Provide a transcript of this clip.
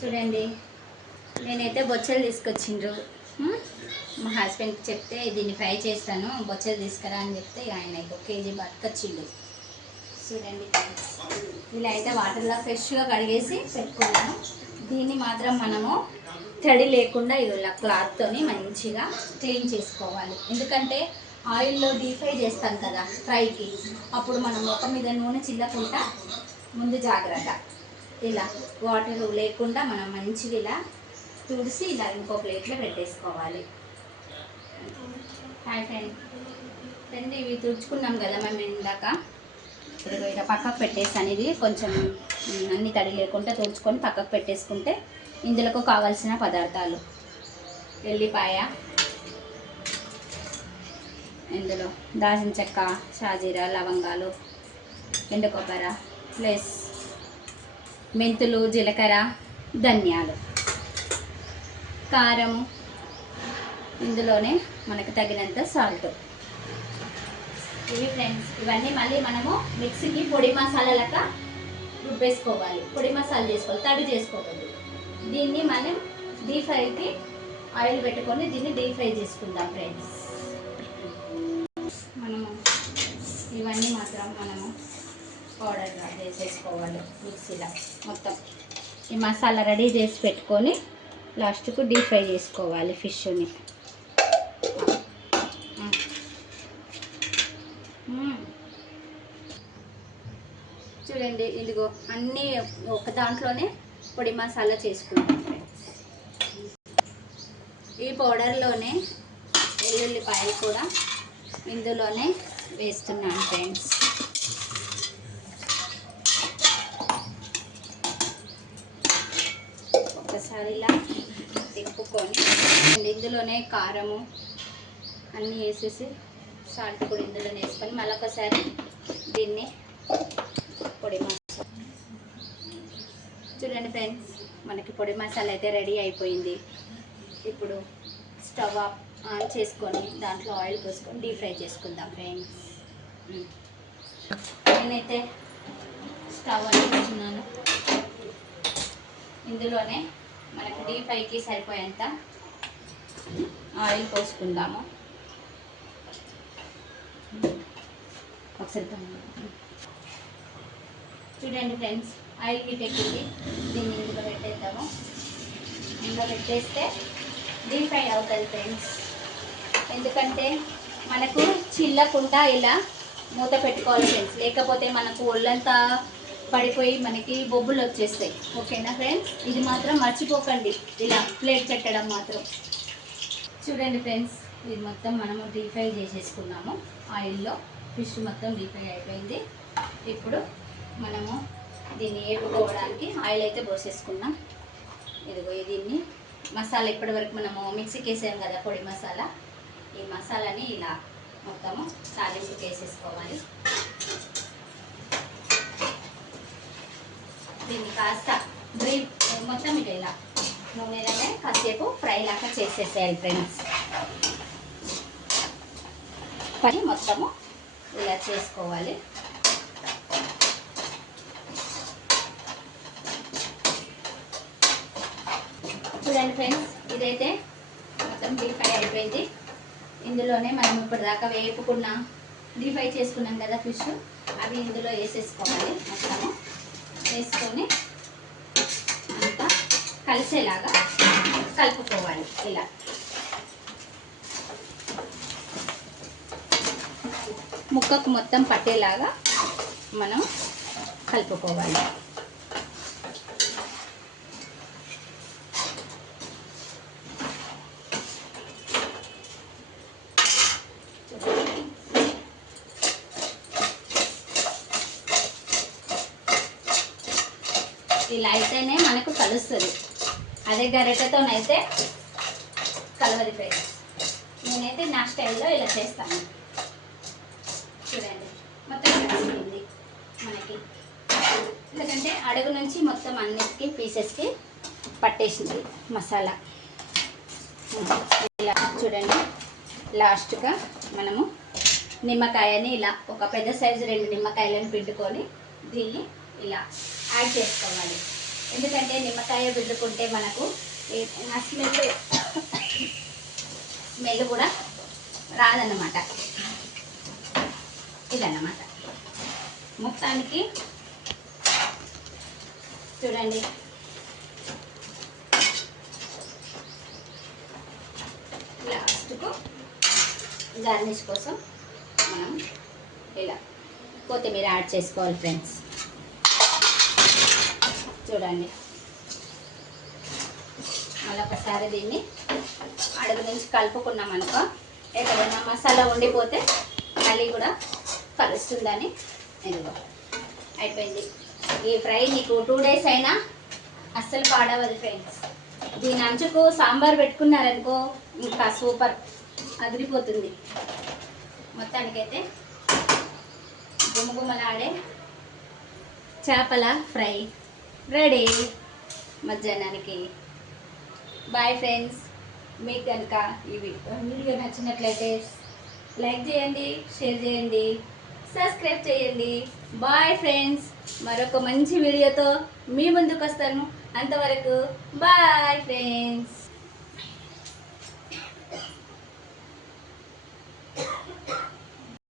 చూడండి, నేనైతే బొచ్చలు తీసుకొచ్చిండ్రు. మా హస్బెండ్కి చెప్తే దీన్ని ఫ్రై చేస్తాను, బొచ్చలు తీసుకురా అని చెప్తే ఆయన 1 కేజీ పట్టుకొచ్చిండు. చూడండి, ఇలా అయితే వాటర్లో ఫ్రెష్గా కడిగేసి పెట్టుకున్నాను. దీన్ని మాత్రం మనము తడి లేకుండా ఇలా క్లాత్తోని మంచిగా క్లీన్ చేసుకోవాలి. ఎందుకంటే ఆయిల్లో డీప్ ఫ్రై చేస్తాం కదా ఫ్రైకి, అప్పుడు మనం ముఖం మీద నూనె చిల్లకుండా ముందు జాగ్రత్త. ఇలా వాటర్ లేకుండా మనం మంచిగా ఇలా తుడిసి ఇలా ఇంకో ప్లేట్లో పెట్టేసుకోవాలి. హాయ్ ఫ్రెండ్, ఇవి తుడుచుకున్నాం కదా మేము ఇందాక. ఇలా పక్కకు పెట్టేసాను. ఇది కొంచెం అన్ని తడి లేకుండా తుడుచుకొని పక్కకు పెట్టేసుకుంటే ఇందులోకి కావాల్సిన పదార్థాలు: ఎల్లిపాయ, ఇందులో దాల్చిన చెక్క, షాజీరా, లవంగాలు, ఎండు కొబ్బరి, ప్లస్ మెంతులు, జీలకర్ర, ధనియాలు, కారము, ఇందులోనే మనకు తగినంత సాల్ట్. ఇవి ఫ్రెండ్స్, ఇవన్నీ మళ్ళీ మనము మిక్సీకి పొడి మసాలా లెక్క రుబ్బేసుకోవాలి. పొడి మసాలా చేసుకోవాలి, తడి చేసుకోవద్దు. దీన్ని మనం డీప్ ఫ్రైకి ఆయిల్ పెట్టుకొని దీన్ని డీప్ ఫ్రై చేసుకుందాం ఫ్రెండ్స్. మనము ఇవన్నీ మాత్రం మనము పౌడర్గా చేసేసుకోవాలి మిక్సీలో. మొత్తం ఈ మసాలా రెడీ చేసి పెట్టుకొని లాస్ట్కు డీప్ ఫ్రై చేసుకోవాలి ఫిష్ని. చూడండి, ఇదిగో అన్నీ ఒక దాంట్లోనే పొడి మసాలా చేసుకుంటాం ఫ్రెండ్స్. ఈ పౌడర్లోనే వెల్లుల్లిపాయలు కూడా ఇందులోనే వేస్తున్నాను ఫ్రెండ్స్. ఒకసారి ఇలా తిప్పుకొని ఇందులోనే కారము అన్నీ వేసేసి సాల్ట్ కూడా ఇందులోనే వేసుకొని మళ్ళీ ఒకసారి దీన్ని పొడి మసాలా. చూడండి ఫ్రెండ్స్, మనకి పొడి మసాలా అయితే రెడీ అయిపోయింది. ఇప్పుడు స్టవ్ ఆన్ చేసుకొని దాంట్లో ఆయిల్ పోసుకొని డీప్ ఫ్రై చేసుకుందాం ఫ్రెండ్స్. నేనైతే స్టవ్ ఆన్ చేసుకున్నాను. ఇందులోనే మనకి డీప్ ఫ్రైకి సరిపోయేంత ఆయిల్ పోసుకుందాము. ఒకసారి చూడండి ఫ్రెండ్స్, ఆయిల్ హీట్ ఎక్కింది. దీన్ని ఇందులో పెట్టేద్దాము. ఇందులో పెట్టేస్తే డీప్ ఫ్రై అవుతుంది ఫ్రెండ్స్. ఎందుకంటే మనకు చిల్లకుండా ఇలా మూత పెట్టుకోవాలి ఫ్రెండ్స్, లేకపోతే మనకు ఒళ్ళంతా పడిపోయి మనకి బొబ్బులు వచ్చేస్తాయి. ఓకేనా ఫ్రెండ్స్, ఇది మాత్రం మర్చిపోకండి, ఇలా ప్లేట్ పెట్టడం మాత్రం. చూడండి ఫ్రెండ్స్, ఇది మొత్తం మనము డీప్ ఫ్రై చేసేసుకున్నాము ఆయిల్లో. ఫిష్ మొత్తం డీప్ ఫ్రై అయిపోయింది. ఇప్పుడు మనము దీన్ని వేపుకోవడానికి ఆయిల్ అయితే పోసేసుకున్నాం. ఇదిగో దీన్ని మసాలా ఇప్పటివరకు మనము మిక్సీకి వేసాం కదా పొడి మసాలా, ఈ మసాలాని ఇలా మొత్తము తాలింపుకి వేసేసుకోవాలి. దీన్ని కాస్త మొత్తం ఇలా నూనెలోనే కాసేపు ఫ్రై లాగా చేసేసేయాలి ఫ్రెండ్స్. పని మొత్తము ఇలా చేసుకోవాలి. చూడండి ఫ్రెండ్స్, ఇదైతే మొత్తం డీప్ ఫ్రై అయిపోయింది. ఇందులోనే మనం ఇప్పటిదాకా వేపుకున్న డీప్ ఫ్రై చేసుకున్నాం కదా ఫిష్, అవి ఇందులో వేసేసుకోవాలి. మొత్తము వేసుకొని అంతా కలిసేలాగా కలుపుకోవాలి. ఇలా ముక్కకు మొత్తం పట్టేలాగా మనం కలుపుకోవాలి. ఇలా అయితేనే మనకు కలుస్తుంది, అదే గరిటెతోనైతే కలవది ఫ్రెండ్స్. నేనైతే నా స్టైల్లో ఇలా చేస్తాను. చూడండి, మొత్తం కలిసిపోయింది మనకి. ఎందుకంటే అడుగు నుంచి మొత్తం అన్నిటికీ పీసెస్కి పట్టేసింది మసాలా. ఇలా చూడండి, లాస్ట్గా మనము నిమ్మకాయని ఇలా ఒక పెద్ద సైజు 2 నిమ్మకాయలను పిండుకొని దీన్ని ఇలా యాడ్ చేసుకోవాలి. ఎందుకంటే నిమ్మకాయ పిండుకుంటే మనకు ఆ స్మెల్ కూడా రాదన్నమాట. ఇదన్నమాట మొత్తానికి. చూడండి లాస్ట్కు గార్నిష్ కోసం మనం ఇలా కొత్తిమీర యాడ్ చేసుకోవాలి ఫ్రెండ్స్. చూడండి మళ్ళీ ఒకసారి దీన్ని అడుగు నుంచి కలుపుకున్నాం అనుకో, ఎక్కడైనా మసాలా ఉండిపోతే మళ్ళీ కూడా కలుస్తుందని. ఇదిగో అయిపోయింది ఈ ఫ్రై. నీకు 2 days అయినా అస్సలు పాడవదు ఫ్రెండ్స్. దీని అంచుకు సాంబార్ పెట్టుకున్నారనుకో ఇంకా సూపర్ అదిరిపోతుంది. మొత్తానికైతే గుమగుమలాడే చేపల ఫ్రై రెడీ మధ్యాహ్నానికి. Bye friends. మీకు కనుక ఈ వీడియో నచ్చినట్లయితే లైక్ చేయండి, షేర్ చేయండి, సబ్స్క్రైబ్ చేయండి. Bye friends. మరొక మంచి వీడియోతో మీ ముందుకు వస్తాను. అంతవరకు బాయ్ ఫ్రెండ్స్.